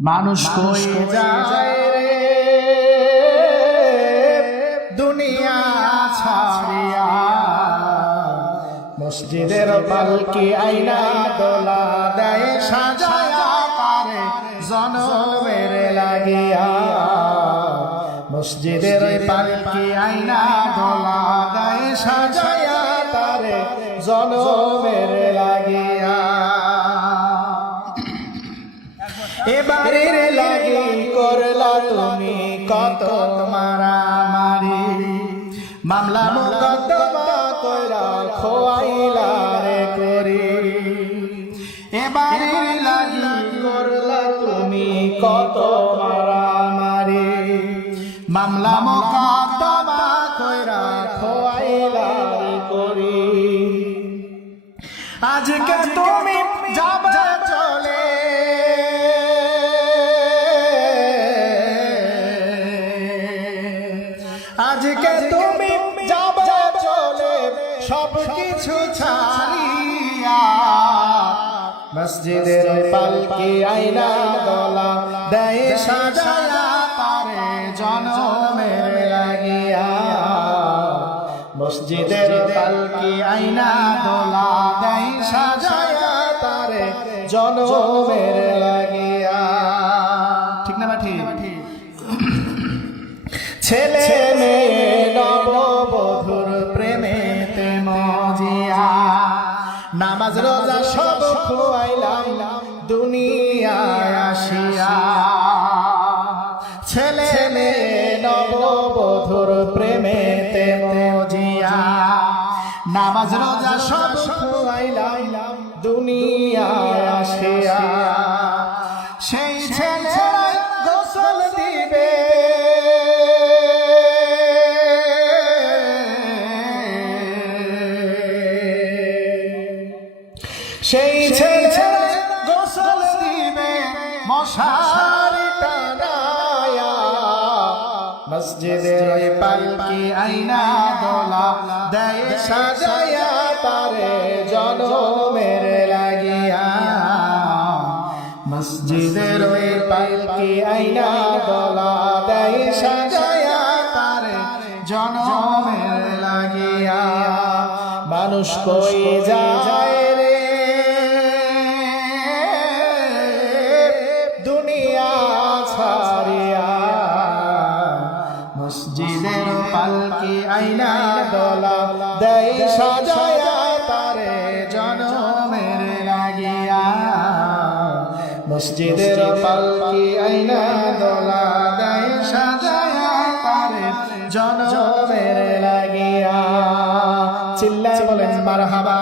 মানুষ কই যায় রে দুনিয়া ছাড়িয়া, মসজিদের পালকি আইনা দোলা দেয় সাজায়া তারে জনমের লাগিয়া। মসজিদের পালকি আইনা দোলা দেয় সাজায়া তারে জনমের লাগিয়া। এবারের লাগি করলা তুমি কত মারামারি, মামলা মোকদ্দমা কইরা খোয়াইলা রে করি। এবারের লাগি করলা তুমি কত মারামারি, মামলা মোকদ্দমা কইরা খোয়াইলা রে করি। আজকে তুমি যাবে চলে, আজকে তুমি যাবে চলে সব কিছু ছাড়িয়া। মসজিদের পালকি আইনা দোলা দেয় সাজায়া তারে জনমের লাগিয়া। মসজিদের পালকি আইনা দোলা দেয় সাজায়া তারে জনমের লাগিয়া। ঠিক না বা ঠিক? ছেলে মেয়ে নববধূর প্রেমেতে মজিয়া, নামাজ রোজা সব খুয়াইলাম দুনিয়ায় আসিয়া। ছেলে মেয়ে নববধূর প্রেমেতে মজিয়া, নামাজ রোজা সব খুয়াইলাম দুনিয়ায় আসিয়া। সেই ছেলে গোসল দিবে, সেই ছেলে গোসল দিবে মশারি টানায়া। মসজিদের পালকি আইনা দোলা দেয় সাজায়া তারে জনমের লাগিয়া। মসজিদের পালকি আইনা দোলা দেয় সাজায়া তারে জনমের লাগিয়া। মানুষ কই যায় রে দুনিয়া ছাড়িয়া, মসজিদের পালকি আইনা দোলা দেয় সাজায়া তারে জনমের লাগিয়া। মসজিদের পালকি আইনা দোলা দেয় সাজায়া তারে জনমের লাগিয়া। চিল্লায় বলেন মারহাবা।